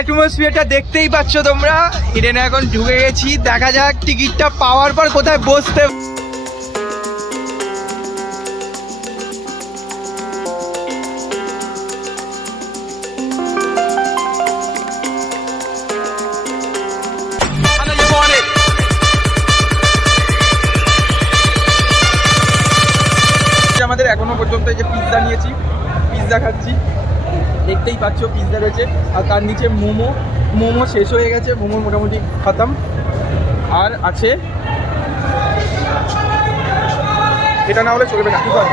অ্যাটমসফিয়ারটা দেখতেই পাচ্ছ তোমরা। ইডেনে এখন ঢুকে গেছি, দেখা যাক টিকিটটা পাওয়ার পর কোথায় বসতে। আমাদের এখনো পর্যন্ত এই যে পিৎজা নিয়েছি, পিৎজা খাচ্ছি, দেখতেই পাচ্ছ পিৎজা রয়েছে আর তার নিচে মোমো শেষ হয়ে গেছে, মোমো মোটামুটি খতম। আর আছে এটা না হলে চলবে না, কি করে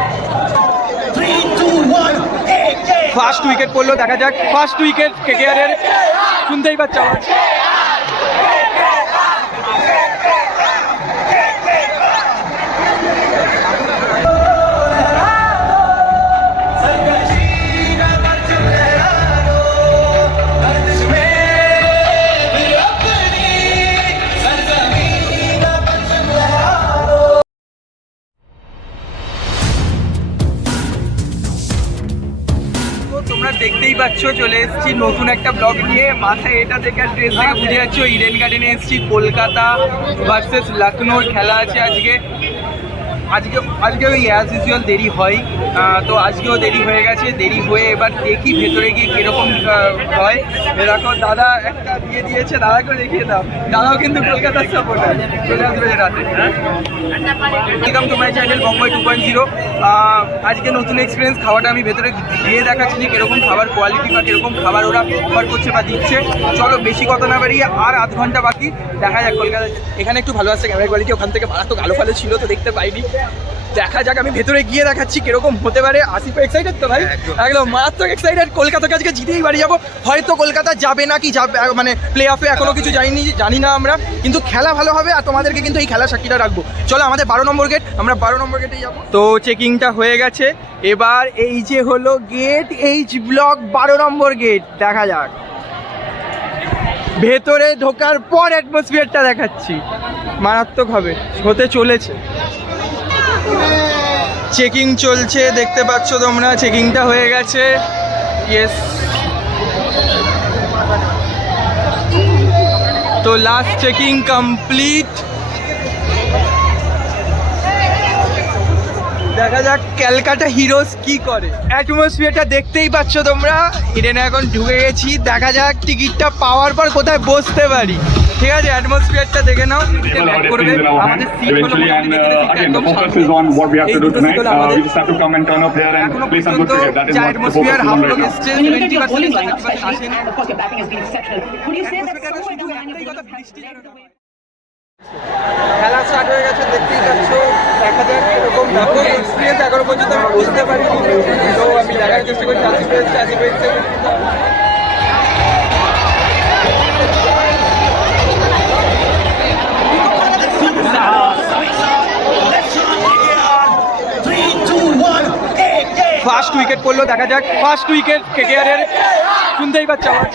ফার্স্ট উইকেট পড়লো, দেখা যাক ফার্স্ট উইকেট কেকেআরের, শুনতেই পাচ্ছ আওয়াজ। তোমরা দেখতেই পাচ্ছ চলে এসেছি নতুন একটা ব্লগ নিয়ে। মাথায় এটা দেখে আর ড্রেস দেখে বুঝে যাচ্ছ ইডেন গার্ডেনে এসেছি। কলকাতা ভার্সেস লখনৌর খেলা আছে আজকে ওই অ্যাজ ইউজুয়াল দেরি হয়, তো আজকেও দেরি হয়ে গেছে। দেরি হয়ে এবার দেখি ভেতরে গিয়ে কীরকম হয়। এরকম দাদা একটা দিয়ে দিয়েছে, দাদাকেও দেখিয়ে দাও, দাদাও কিন্তু কলকাতার সাপোর্টার, চলে আসবে রাতে। Welcome to my channel Bombay 2.0। আজকে নতুন এক্সপিরিয়েন্স, খাওয়াটা আমি ভেতরে গিয়ে দেখাচ্ছি যে কীরকম খাবার কোয়ালিটি বা কীরকম খাবার ওরা অফার করছে বা দিচ্ছে। চলো বেশি কথা না বাড়িয়ে, আর আধ ঘন্টা বাকি, দেখা যাক। কলকাতা এখানে একটু ভালো আসছে ক্যামেরা কোয়ালিটি, ওখান থেকে মারাত্মক আলো ফালো ছিল তো দেখতে পাইনি। দেখা যাক, আমি ভেতরে গিয়ে দেখাচ্ছি কিরকম হতে পারে। আসিফ এক্সাইটেড তো ভাই? একদম মারাত্মক এক্সাইটেড। কলকাতাকে আজকে জিতেই বাড়ি যাবো। হয়তো কলকাতা যাবে না কি যাবে, মানে প্লে অফে এখনো কিছু জানি না আমরা, কিন্তু খেলা ভালো হবে আর তোমাদেরকে কিন্তু এই খেলা সাক্ষীটা রাখবো। চলো আমাদের 12 নম্বর গেট, আমরা 12 নম্বর গেটেই যাবো। তো চেকিংটা হয়ে গেছে, এবার এই যে হলো গেট, এইচ ব্লক 12 নম্বর গেট। দেখা যাক ভেতরে ঢোকার পর অ্যাটমসফিয়ারটা দেখাচ্ছি, মারাত্মক হবে, হতে চলেছে। চেকিং চলছে, দেখতে পাচ্ছ তোমরা, চেকিংটা হয়ে গেছে। ইয়েস, তো লাস্ট চেকিং কমপ্লিট। দেখা যাক ক্যালকাটা হিরোজ কি করে। অ্যাটমসফিয়ারটা দেখতেই পাচ্ছ তোমরা, ইডেনে এখন ঢুকে গেছি, দেখা যাক টিকিটটা পাওয়ার পর কোথায় বসতে পারি। ঠিক আছে, অ্যাটমসফিয়ারটা দেখে নাও। করবে আমাদের সিট হলো একদম অ্যাটমসফিয়ার হাফ লোক এসছে, 70% আসেন। খেলা স্টার্ট হয়ে গেছে, দেখতেই পাচ্ছ। দেখা যাক এরকম ব্যাপক এক্সপিরিয়েন্স এখনো পর্যন্ত আমি বুঝতে পারিনি, তো আমি দেখার চেষ্টা করছি। ফার্স্ট উইকেট পড়লো, দেখা যাক ফার্স্ট উইকেট কেকেআরের, শুনতেই পাচ্ছ আওয়াজ।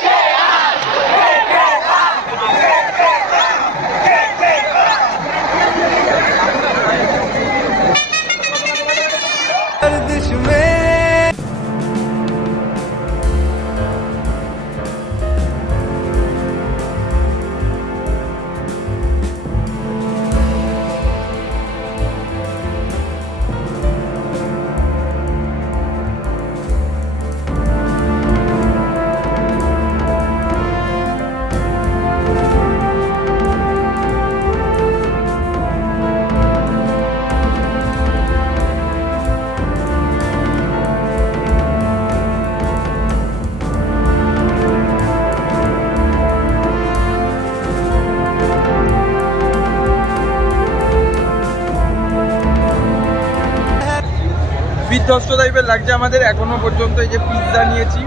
বিধ্বস্ত টাইপের লাগছে আমাদের এখনো পর্যন্ত। এই যে পিৎজা নিয়েছি,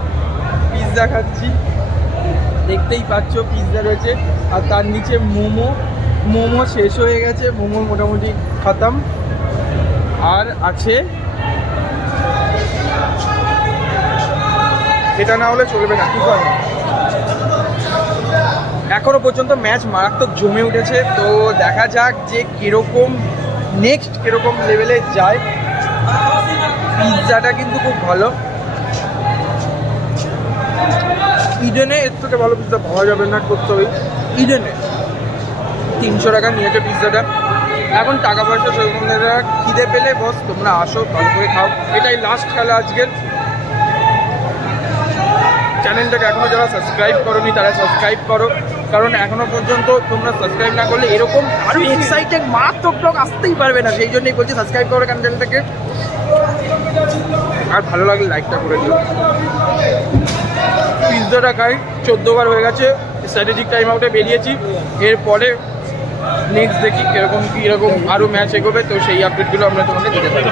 পিৎজা খাচ্ছি, দেখতেই পাচ্ছ পিৎজা রয়েছে আর তার নিচে মোমো শেষ হয়ে গেছে, মোমো মোটামুটি খতম। আর আছে এটা না হলে চলবে না, কি করে। এখনো পর্যন্ত ম্যাচ মারাত্মক জমে উঠেছে, তো দেখা যাক যে কিরকম নেক্সট কিরকম লেভেলে যায়। পিৎজাটা কিন্তু খুব ভালো, ইডেনে এর থেকে ভালো পিৎজা পাওয়া যাবে না, করতে হবে। ইডেনে 300 টাকা নিয়েছে পিৎজাটা। এখন টাকা পয়সা সেরকম খিদে পেলে বস তোমরা আসো, ভালো করে খাও। এটাই লাস্ট খেলা আজকের। চ্যানেলটাকে এখনও যারা সাবস্ক্রাইব করোনি তারা সাবস্ক্রাইব করো, কারণ এখনও পর্যন্ত তোমরা সাবস্ক্রাইব না করলে এরকম আরও এক্সাইটেড মারাত্মক লোক আসতেই পারবে না। সেই জন্যই বলছি সাবস্ক্রাইব করো চ্যানেলটাকে, আর ভালো লাগলে লাইকটা করে দিও। পিৎজাটা খাই 14 বার হয়ে গেছে, স্ট্র্যাটেজিক টাইম আউটে বেরিয়েছি। এরপরে নেক্সট দেখি কীরকম আরও ম্যাচ এগোবে, তো সেই আপডেটগুলো আমরা তোমাকে দিতে পারি।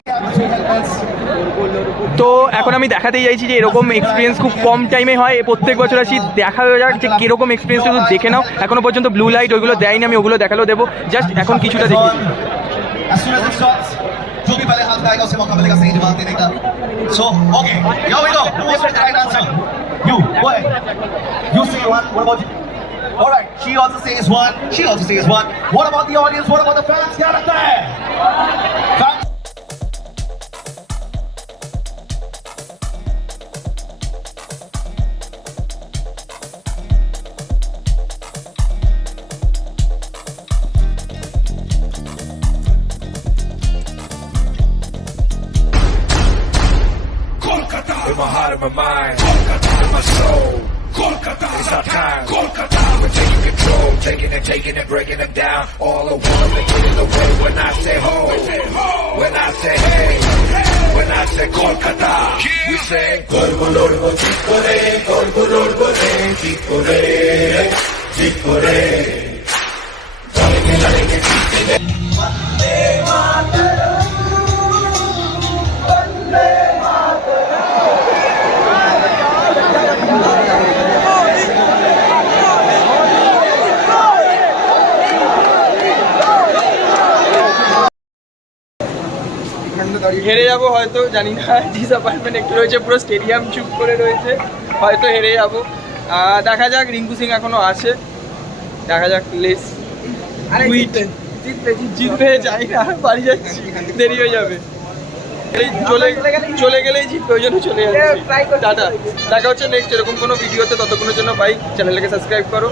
তো এখন আমি দেখাতে চাইছি যে এরকম এক্সপিরিয়েন্স খুব কম টাইমে হয়, প্রত্যেক বছর আসি। দেখা হয়ে যাক যে কীরকম এক্সপিরিয়েন্স শুধু দেখে নাও। এখনও পর্যন্ত ব্লু লাইট ওইগুলো দেয়নি, আমি ওগুলো দেখালেও দেবো। জাস্ট এখন কিছুটা দেখি। जो भी पहले हाथ में आएगा उसे मौका मिलेगा सही जवाब देने का। So okay, here we go. Who wants the right answer? You. Go ahead. You say one. What about you? All right. She also says one. She also says one. What about the audience? What about the fans? क्या लगता है? Fans. In my heart, in my mind, Kolkata, in my soul, Kolkata, it's our time, Kolkata, we're taking control, taking it, breaking it down, all the ones that get in the way, when I say ho, when I say hey, when I say Kolkata, we say, Golgolorgo, Chikore, Golgolorgo, Chikore, Chikore, Chikore, হেরে যাবো হয়তো, জানি না, disappointment একটু রয়েছে, পুরো stadium চুপ করে রয়েছে, হয়তো হেরে যাবো। দেখা যাক, রিঙ্কু সিং এখনো আছে, দেখা যাক। লেস জিতবে, যাই না, বাড়ি যাচ্ছি, দেরি হয়ে যাবে। এই চলে গেলেই জিতবে, ওই জন্য চলে যাচ্ছি। টাটা, দেখা হচ্ছে নেক্সট এরকম কোনো ভিডিওতে। ততক্ষণের জন্য বাই, চ্যানেলটাকে সাবস্ক্রাইব করো।